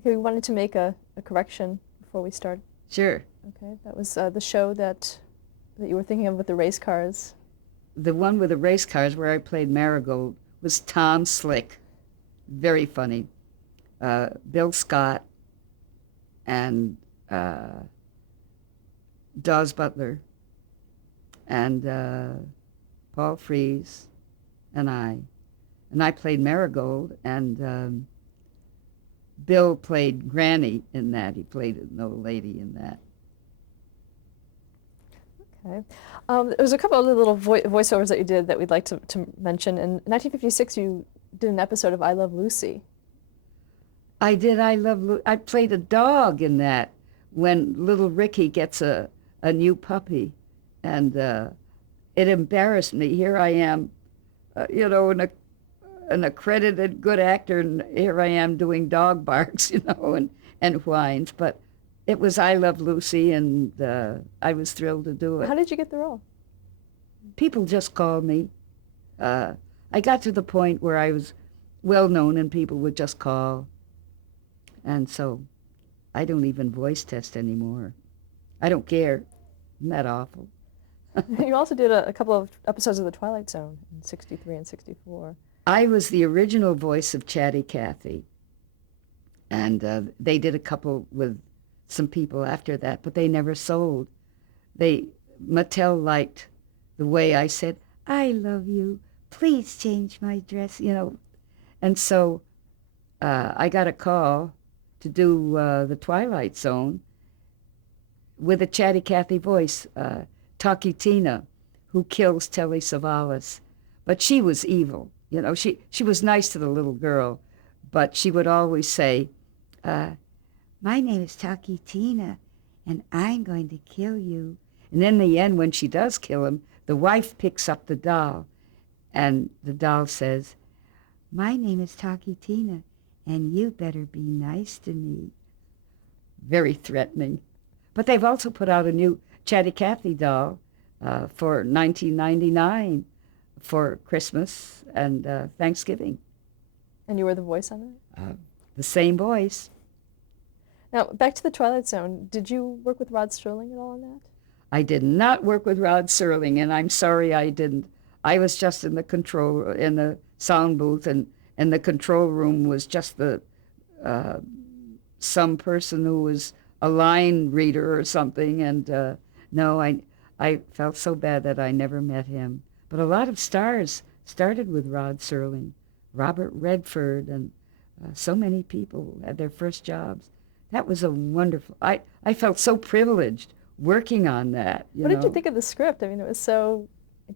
Okay, we wanted to make a correction before we start. Sure. Okay, that was the show that you were thinking of with the race cars. The one with the race cars where I played Marigold was Tom Slick. Very funny. Bill Scott and Dawes Butler and Paul Frees and I. And I played Marigold, and Bill played Granny in that. He played an old lady in that. Okay. There was a couple of little voiceovers that you did that we'd like to mention. In 1956, you did an episode of I Love Lucy. I did. I played a dog in that when little Ricky gets a new puppy, and it embarrassed me. Here I am, an accredited good actor, and here I am doing dog barks, and whines. But it was I Love Lucy, and I was thrilled to do How it. did you get the role? People just called me. Uh, I got to the point where I was well known, and people would just call. And so I don't even voice test anymore. I don't care. Isn't that awful? You also did a couple of episodes of The Twilight Zone in 63 and 64. I was the original voice of Chatty Cathy. And they did a couple with some people after that, but they never sold. They Mattel liked the way I said, "I love you. Please change my dress." And so I got a call to do the Twilight Zone with a Chatty Cathy voice, Talkie Tina, who kills Telly Savalas. But she was evil. She was nice to the little girl, but she would always say, "My name is Talkie Tina, and I'm going to kill you." And in the end, when she does kill him, the wife picks up the doll, and the doll says, "My name is Talkie Tina, and you better be nice to me." Very threatening. But they've also put out a new Chatty Cathy doll for 1999 for Christmas and Thanksgiving. And you were the voice on that? The same voice. Now, back to The Twilight Zone. Did you work with Rod Serling at all on that? I did not work with Rod Serling, and I'm sorry I didn't. I was just in the sound booth, and the control room was just some person who was a line reader or something. And no, I felt so bad that I never met him. But a lot of stars started with Rod Serling, Robert Redford, and so many people had their first jobs. That was a wonderful. I felt so privileged working on that. What did you think of the script? I mean, it was so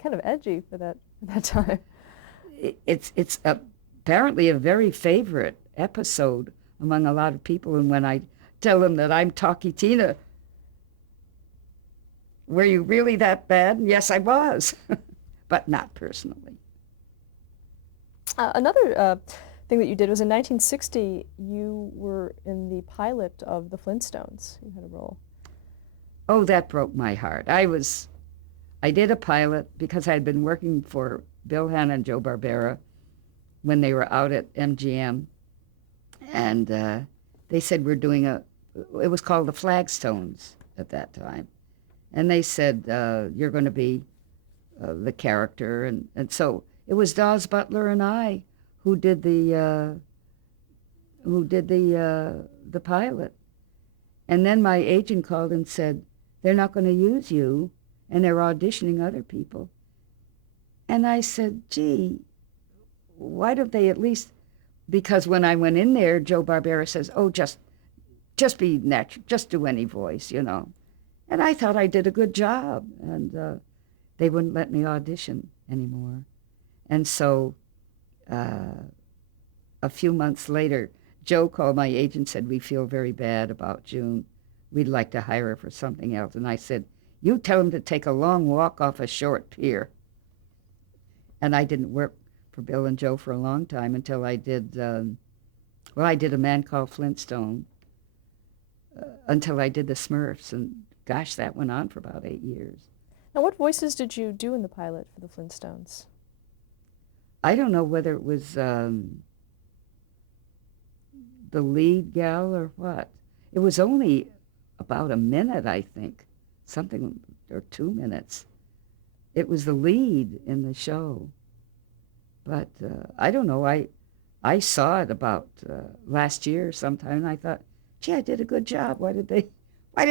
kind of edgy for that time. It's apparently a very favorite episode among a lot of people. And when I tell them that I'm Talkie Tina, were you really that bad? Yes, I was, but not personally. Another thing that you did was in 1960, you were in the pilot of The Flintstones. You had a role. Oh, that broke my heart. I did a pilot because I'd been working for Bill Hanna and Joe Barbera when they were out at MGM. And they said we're doing it was called the Flagstones at that time. And they said, you're going to be the character. And so it was Dawes Butler and I who did the pilot. And then my agent called and said, they're not going to use you, and they're auditioning other people. And I said, gee, why don't they at least, because when I went in there, Joe Barbera says, oh, just be natural, just do any voice. And I thought I did a good job, and they wouldn't let me audition anymore. And so a few months later, Joe called my agent and said, we feel very bad about June. We'd like to hire her for something else. And I said, you tell him to take a long walk off a short pier. And I didn't work for Bill and Joe for a long time until I did, I did A Man Called Flintstone until I did the Smurfs. And gosh, that went on for about 8 years. Now, what voices did you do in the pilot for the Flintstones? I don't know whether it was the lead gal or what? It was only about a minute, I think, something, or 2 minutes. It was the lead in the show. But I don't know. I saw it about last year sometime, and I thought, gee, I did a good job. Why did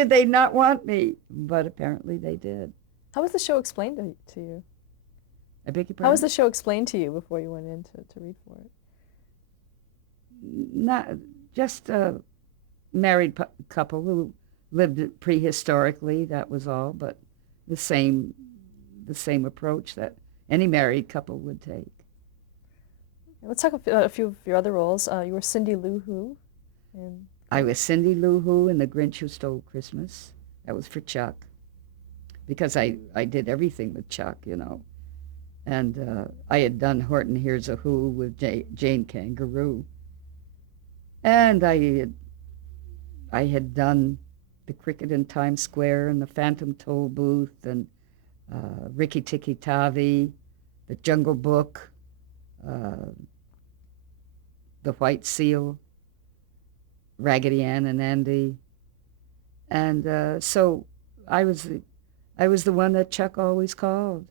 they not want me? But apparently they did. How was the show explained to you? I beg your pardon? How was the show explained to you before you went in to read for it? Not just a married couple who lived prehistorically. That was all, but the same approach that any married couple would take. Let's talk a few of your other roles. You were Cindy Lou Who. I was Cindy Lou Who in The Grinch Who Stole Christmas. That was for Chuck, because I did everything with Chuck, you know. And I had done Horton Hears a Who with Jane Kangaroo. And I had done The Cricket in Times Square and The Phantom Toll Booth and Rikki Tikki Tavi, The Jungle Book, The White Seal, Raggedy Ann and Andy. And so I was the one that Chuck always called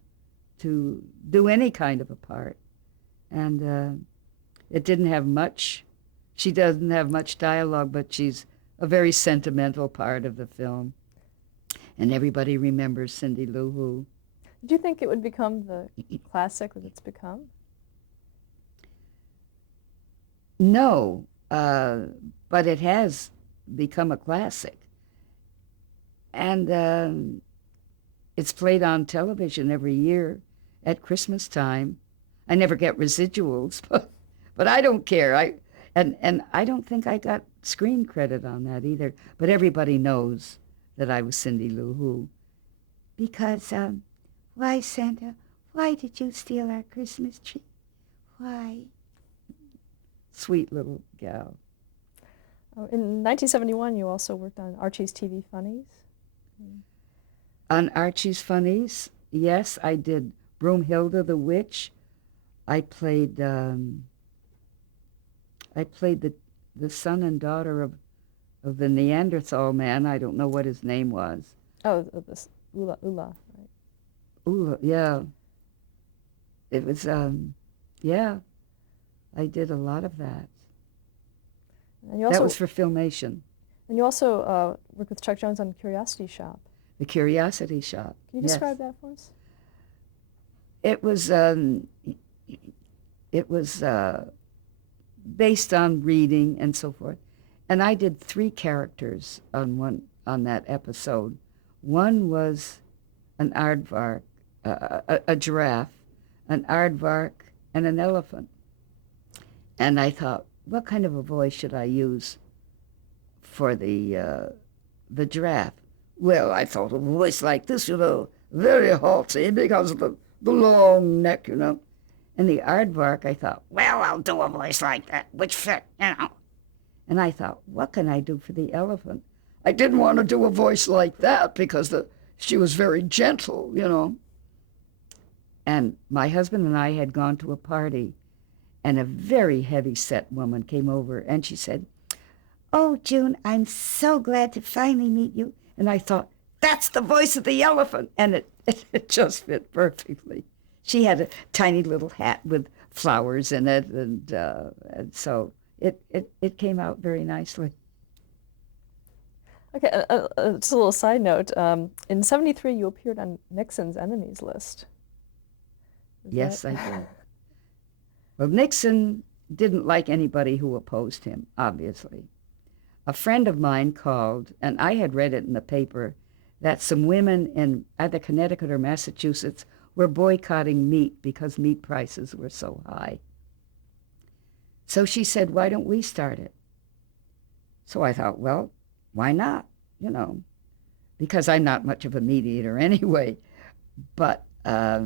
to do any kind of a part. And it didn't have much. She doesn't have much dialogue, but she's a very sentimental part of the film. And everybody remembers Cindy Lou Who. Did you think it would become the classic that it's become? No, but it has become a classic. And it's played on television every year at Christmas time. I never get residuals, but I don't care. And I don't think I got screen credit on that either. But everybody knows that I was Cindy Lou Who. Because, why, Santa, why did you steal our Christmas tree? Why? Sweet little gal. In 1971, you also worked on Archie's TV Funnies. On Archie's Funnies, yes, I did Broomhilda the Witch. I played the son and daughter of the Neanderthal man. I don't know what his name was. Oh, this Ula, right? Ula, yeah. It was, yeah. I did a lot of that. And you also, that was for Filmation. And you also worked with Chuck Jones on Curiosity Shop. The Curiosity Shop. Can you describe that for us? It was based on reading and so forth. And I did 3 characters on that episode. One was an aardvark, a giraffe, an aardvark, and an elephant. And I thought, what kind of a voice should I use for the giraffe? Well, I thought a voice like this, you know, very haughty because of the long neck, you know. And the aardvark, I thought, well, I'll do a voice like that, which fit, you know. And I thought, what can I do for the elephant? I didn't want to do a voice like that because she was very gentle, you know. And my husband and I had gone to a party, and a very heavy-set woman came over, and she said, "Oh, June, I'm so glad to finally meet you." And I thought, that's the voice of the elephant. And it just fit perfectly. She had a tiny little hat with flowers in it, and so it came out very nicely. Okay, just a little side note. In '73, you appeared on Nixon's enemies list. Yes, I did. Well, Nixon didn't like anybody who opposed him, obviously. A friend of mine called, and I had read it in the paper, that some women in either Connecticut or Massachusetts were boycotting meat because meat prices were so high. So she said, why don't we start it? So I thought, well, why not, you know, because I'm not much of a meat eater anyway. But I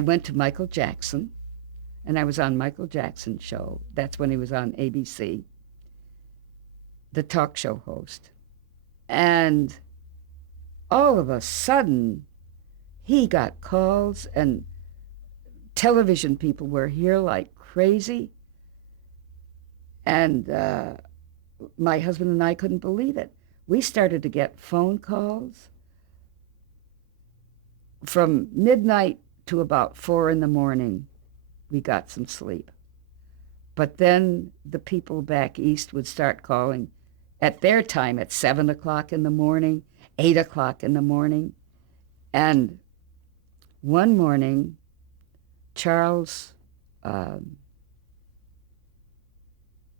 went to Michael Jackson, and I was on Michael Jackson's show. That's when he was on ABC, the talk show host. And all of a sudden, he got calls, and television people were here like crazy. And my husband and I couldn't believe it. We started to get phone calls from midnight to about 4 in the morning. We got some sleep. But then the people back east would start calling at their time at 7 o'clock in the morning, 8 o'clock in the morning. And one morning, Charles,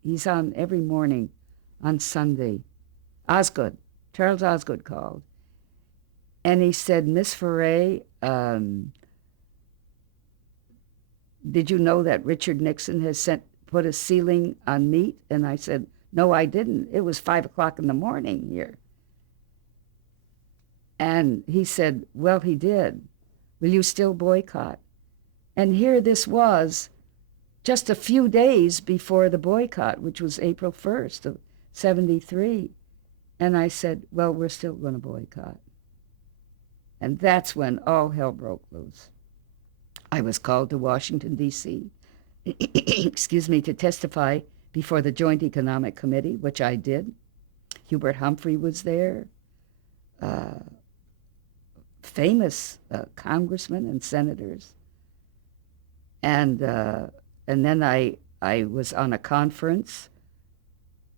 he's on every morning on Sunday, Charles Osgood called. And he said, Miss Foray, did you know that Richard Nixon has put a ceiling on meat? And I said, no, I didn't. It was 5 o'clock in the morning here. And he said, well, he did. Will you still boycott? And here this was just a few days before the boycott, which was April 1st of 73. And I said, well, we're still going to boycott. And that's when all hell broke loose. I was called to Washington, D.C., excuse me, to testify before the Joint Economic Committee, which I did. Hubert Humphrey was there, famous congressmen and senators. And then I was on a conference.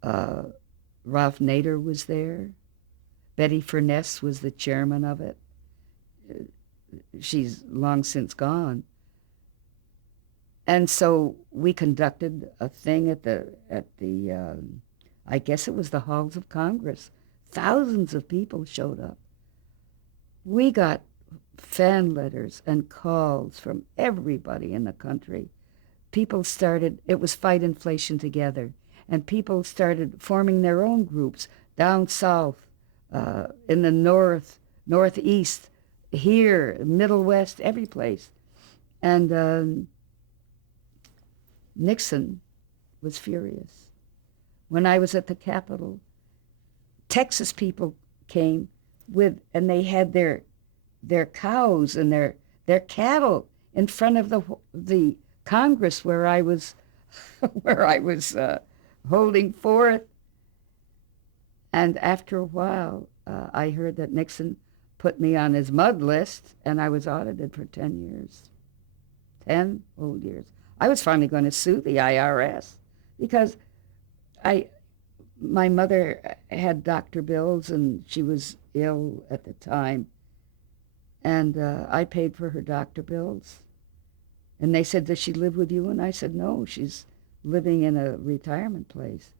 Ralph Nader was there. Betty Furness was the chairman of it. She's long since gone. And so we conducted a thing at the I guess it was the halls of Congress. Thousands of people showed up. We got fan letters and calls from everybody in the country. People started, it was Fight Inflation Together, and people started forming their own groups down south, in the north, northeast, here, Middle West, every place. And Nixon was furious. When I was at the Capitol, Texas people came with, and they had their cows and their cattle in front of the Congress where I was holding forth. And after a while, I heard that Nixon put me on his mud list, and I was audited for 10 years. 10 whole years. I was finally going to sue the IRS because my mother had doctor bills, and she was ill at the time. And I paid for her doctor bills. And they said, does she live with you? And I said, no, she's living in a retirement place.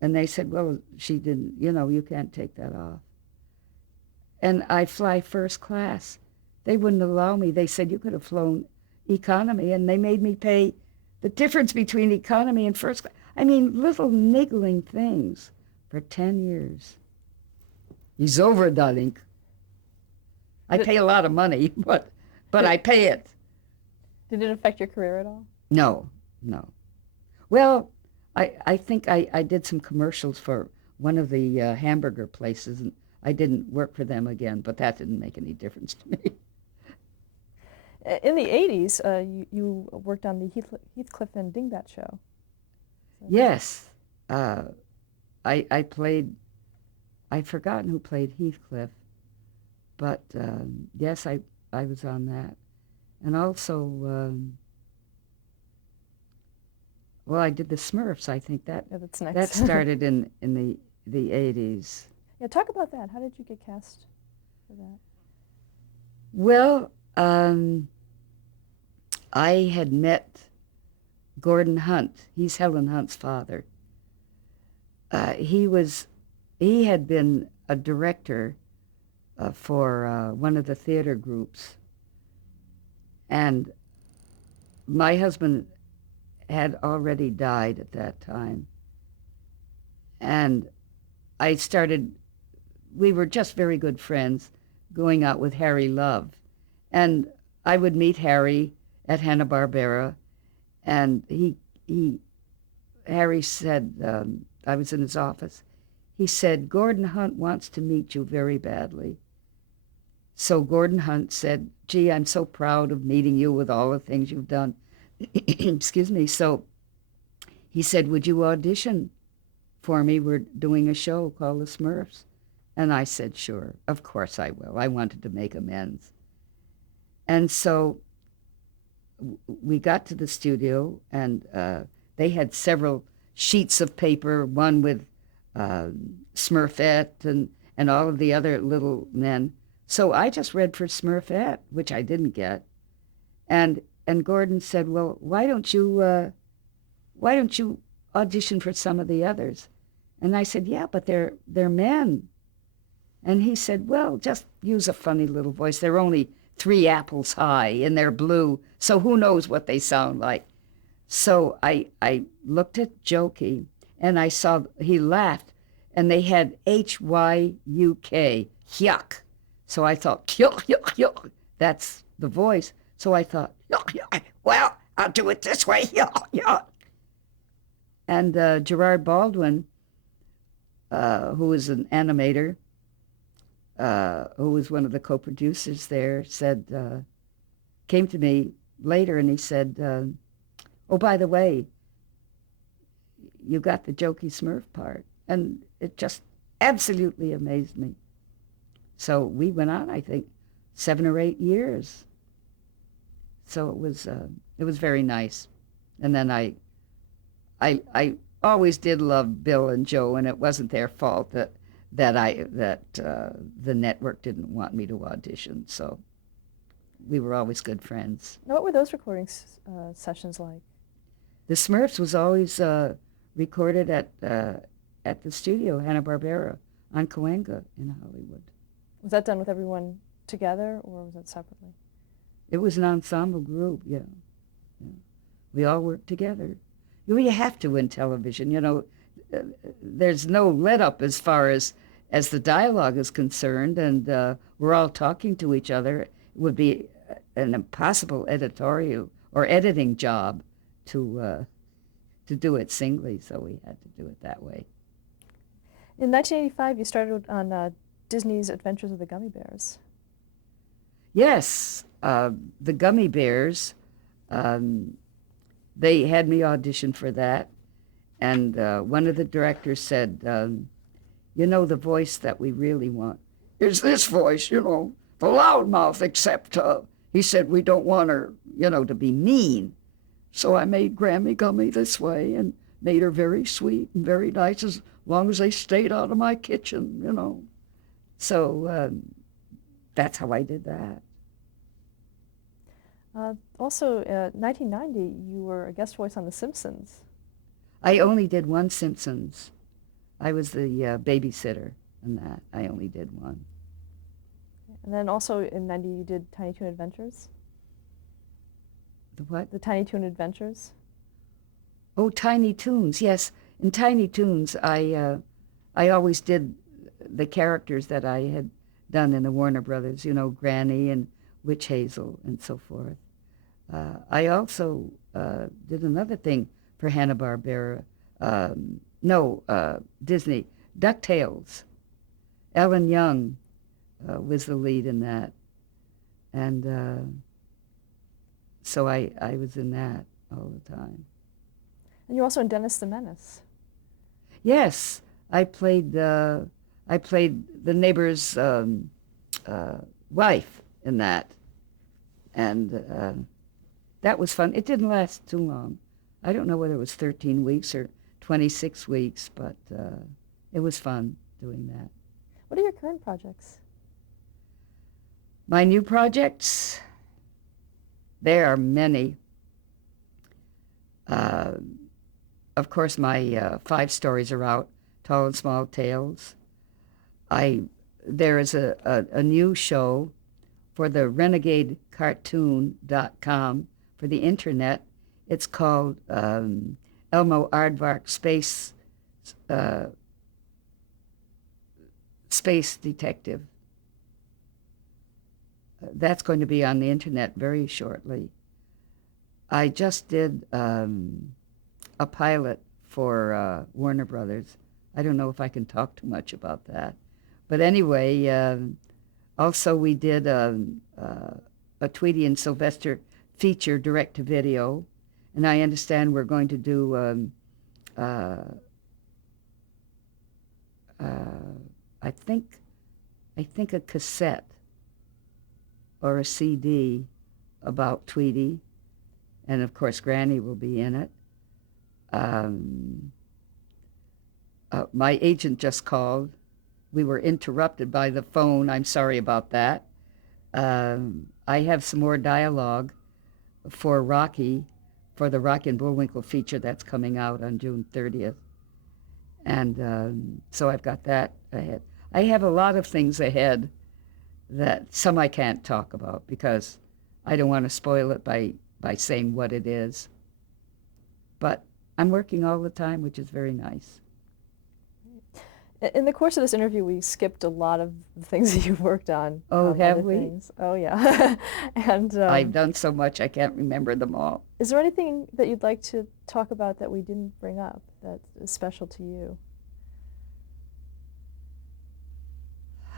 And they said, well, she didn't, you can't take that off. And I fly first class. They wouldn't allow me. They said, you could have flown economy. And they made me pay the difference between economy and first class. I mean, little niggling things for 10 years. He's over, darling. I pay a lot of money, but I pay it. Did it affect your career at all? No. Well, I think I did some commercials for one of the hamburger places, and I didn't work for them again, but that didn't make any difference to me. In the 80s, you worked on the Heathcliff and Dingbat show. Yes. I played, I'd forgotten who played Heathcliff, but yes, I was on that. And also, well, I did the Smurfs. I think that that's next. That started in the 80s. Yeah, talk about that. How did you get cast for that? Well, I had met Gordon Hunt. He's Helen Hunt's father. He had been a director for one of the theater groups. And my husband had already died at that time. And we were just very good friends, going out with Harry Love. And I would meet Harry at Hanna-Barbera, and Harry said, I was in his office, he said, Gordon Hunt wants to meet you very badly. So Gordon Hunt said, gee, I'm so proud of meeting you with all the things you've done. Excuse me. So he said, would you audition for me? We're doing a show called The Smurfs. And I said, sure, of course I will. I wanted to make amends. And so we got to the studio, and they had several sheets of paper, one with Smurfette and all of the other little men. So I just read for Smurfette, which I didn't get. And Gordon said, well, why don't you audition for some of the others? And I said, yeah, but they're men. And he said, well, just use a funny little voice. They're only 3 apples high, and they're blue, so who knows what they sound like. So I looked at Jokey, and I saw he laughed, and they had H-Y-U-K, yuck. So I thought, yuck, yuck, yuck. That's the voice. So I thought, yuck, yuck. Well, I'll do it this way, yuck, yuck. And Gerard Baldwin, who was an animator, who was one of the co-producers there, said, came to me later and he said, oh, by the way, you got the Jokey Smurf part. And it just absolutely amazed me. So we went on, I think, 7 or 8 years. So it was very nice. And then I always did love Bill and Joe, and it wasn't their fault that the network didn't want me to audition. So we were always good friends. Now, what were those recording sessions like? The Smurfs was always recorded at the studio, Hanna-Barbera, on Cahuenga in Hollywood. Was that done with everyone together, or was it separately? It was an ensemble group, yeah. We all worked together. You have to in television, there's no let-up as far as the dialogue is concerned, and we're all talking to each other. It would be an impossible editorial or editing job to do it singly, so we had to do it that way. In 1985, you started on Disney's Adventures of the Gummy Bears. Yes, the Gummy Bears, they had me audition for that, and one of the directors said, the voice that we really want is this voice, the loudmouth, except he said we don't want her, to be mean. So I made Grammy Gummy this way and made her very sweet and very nice as long as they stayed out of my kitchen, So that's how I did that. Also, 1990, you were a guest voice on The Simpsons. I only did one Simpsons. I was the babysitter in that. I only did one. And then also in 90, you did Tiny Toon Adventures? The what? The Tiny Toon Adventures. Oh, Tiny Toons, yes. In Tiny Toons, I always did the characters that I had done in the Warner Brothers, Granny and Witch Hazel and so forth. I also did another thing for Hanna-Barbera. Disney. DuckTales. Ellen Young was the lead in that. And so I was in that all the time. And you're also in Dennis the Menace. Yes, I played the neighbor's wife in that. And that was fun. It didn't last too long. I don't know whether it was 13 weeks or 26 weeks, but it was fun doing that. What are your current projects? My new projects? There are many. Of course, my 5 stories are out, Tall and Small Tales. There is a new show for the renegadecartoon.com for the internet. It's called Elmo Aardvark Space Detective. That's going to be on the internet very shortly. I just did a pilot for Warner Brothers. I don't know if I can talk too much about that. But anyway, also we did a Tweety and Sylvester feature direct-to-video. And I understand we're going to do uh, uh, I think a cassette or a CD about Tweety, and of course Granny will be in it. Um, my agent just called. We were interrupted by the phone. I'm sorry about that. I have some more dialogue for Rocky, for the Rocky and Bullwinkle feature that's coming out on June 30th. And so I've got that ahead. I have a lot of things ahead that some I can't talk about because I don't want to spoil it by saying what it is. But I'm working all the time, which is very nice. In the course of this interview, we skipped a lot of the things that you've worked on. Oh, have other we? Things. Oh, yeah. And I've done so much, I can't remember them all. is there anything that you'd like to talk about that we didn't bring up that is special to you?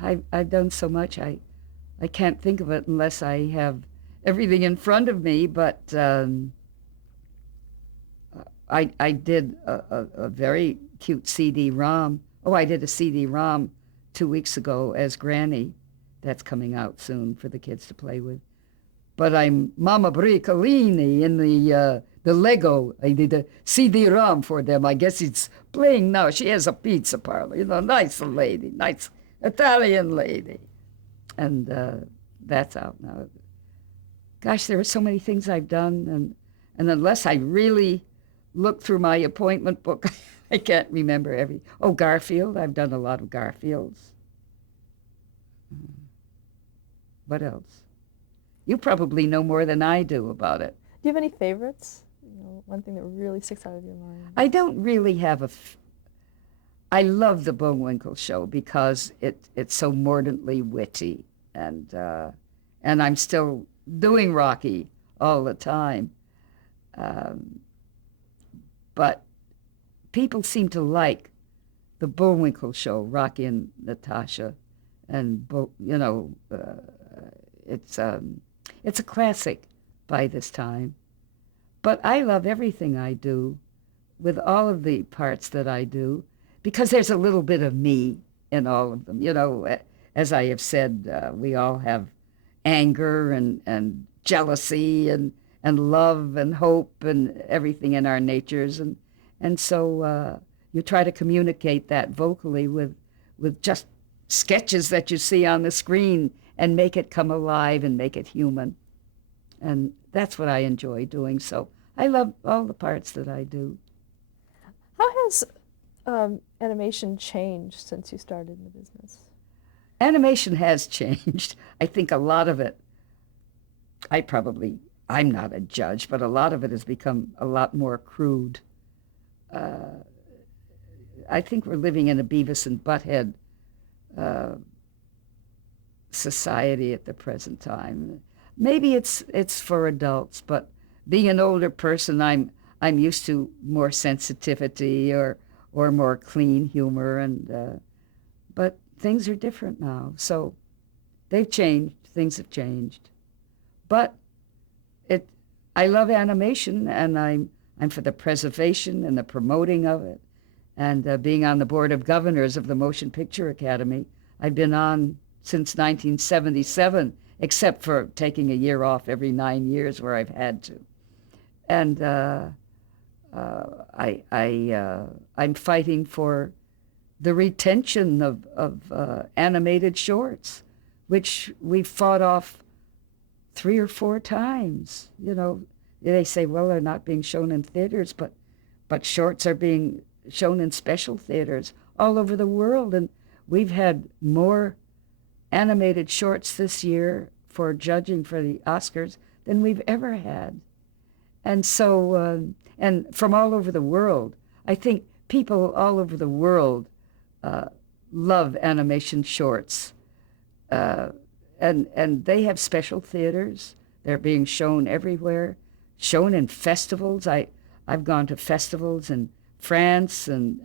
I've done so much, I can't think of it unless I have everything in front of me, but I did a very cute CD-ROM. Oh, I did a CD-ROM 2 weeks ago as Granny. That's coming out soon for the kids to play with. But I'm Mama Briccolini in the Lego. I did a CD-ROM for them. I guess it's playing now. She has a pizza parlor, nice lady, nice Italian lady. And that's out now. Gosh, there are so many things I've done, and unless I really look through my appointment book, I can't remember every. Oh, Garfield. I've done a lot of Garfields. What else? You probably know more than I do about it. Do you have any favorites? One thing that really sticks out of your mind? I don't really have I love the Bullwinkle Show because it's so mordantly witty, and I'm still doing Rocky all the time. But people seem to like the Bullwinkle Show, Rocky and Natasha, and it's a classic by this time. But I love everything I do, with all of the parts that I do, because there's a little bit of me in all of them. As I have said, we all have anger and jealousy and love and hope and everything in our natures, and so you try to communicate that vocally with just sketches that you see on the screen and make it come alive and make it human. And that's what I enjoy doing. So I love all the parts that I do. How has animation changed since you started in the business? Animation has changed. I think a lot of it, I'm not a judge, but a lot of it has become a lot more crude. I think we're living in a Beavis and Butthead society at the present time. Maybe it's for adults, but being an older person, I'm used to more sensitivity or more clean humor, and but things are different now. So they've changed. Things have changed, but I love animation, and I'm for the preservation and the promoting of it, and being on the board of governors of the Motion Picture Academy. I've been on since 1977, except for taking a year off every 9 years where I've had to. And I'm fighting for the retention of animated shorts, which we've fought off 3 or 4 times. They say, well, they're not being shown in theaters, but shorts are being shown in special theaters all over the world, and we've had more animated shorts this year for judging for the Oscars than we've ever had. And so, and from all over the world, I think people all over the world love animation shorts. And they have special theaters. They're being shown everywhere, shown in festivals. I've gone to festivals in France and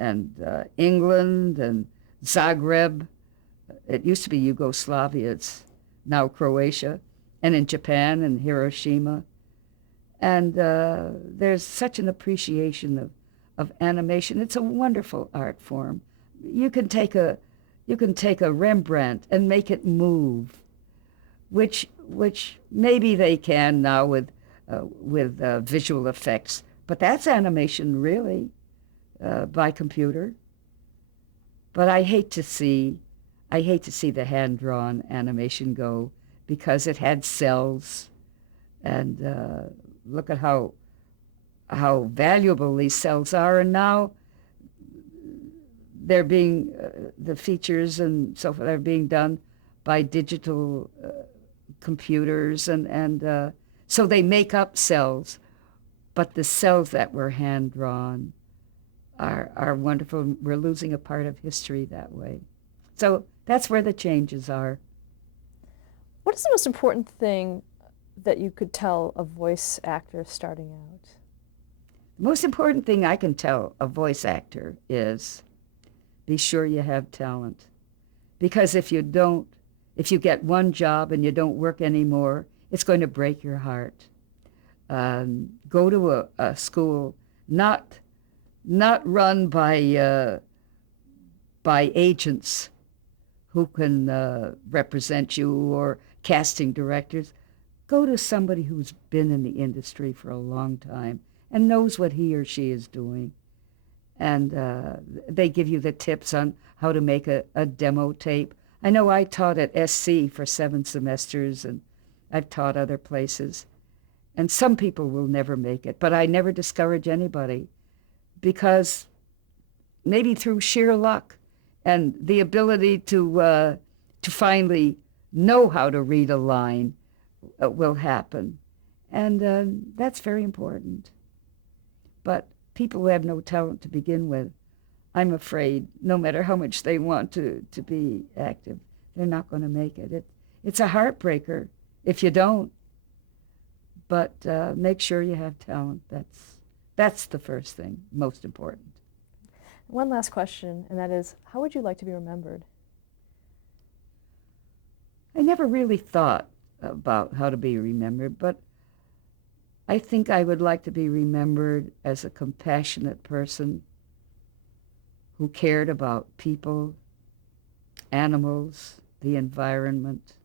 England and Zagreb. It used to be Yugoslavia. It's now Croatia. And in Japan and Hiroshima. And there's such an appreciation of animation. It's a wonderful art form. You can take a Rembrandt and make it move, which maybe they can now with visual effects, but that's animation really by computer. But I hate to see the hand-drawn animation go, because it had cells, and look at how valuable these cells are, and now they're being the features and so forth are being done by digital computers, and so they make up cells, but the cells that were hand-drawn are wonderful. We're losing a part of history that way. So that's where the changes are. What is the most important thing that you could tell a voice actor starting out? The most important thing I can tell a voice actor is be sure you have talent. Because if you don't, if you get one job and you don't work anymore, it's going to break your heart. Go to a school not run by agents who can represent you, or casting directors. Go to somebody who's been in the industry for a long time and knows what he or she is doing. And they give you the tips on how to make a demo tape. I know I taught at SC for 7 semesters, and I've taught other places. And some people will never make it, but I never discourage anybody, because maybe through sheer luck and the ability to finally know how to read a line will happen. And that's very important. But people who have no talent to begin with, I'm afraid, no matter how much they want to be active, they're not going to make it. It's a heartbreaker if you don't. But make sure you have talent. That's the first thing, most important. One last question, and that is, how would you like to be remembered? I never really thought about how to be remembered, but I think I would like to be remembered as a compassionate person who cared about people, animals, the environment,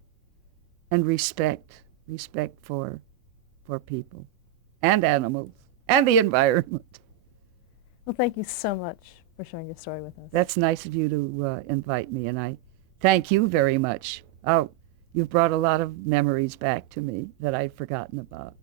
and respect for people and animals and the environment. Well, thank you so much for sharing your story with us. That's nice of you to invite me, and I thank you very much. Oh, you've brought a lot of memories back to me that I'd forgotten about.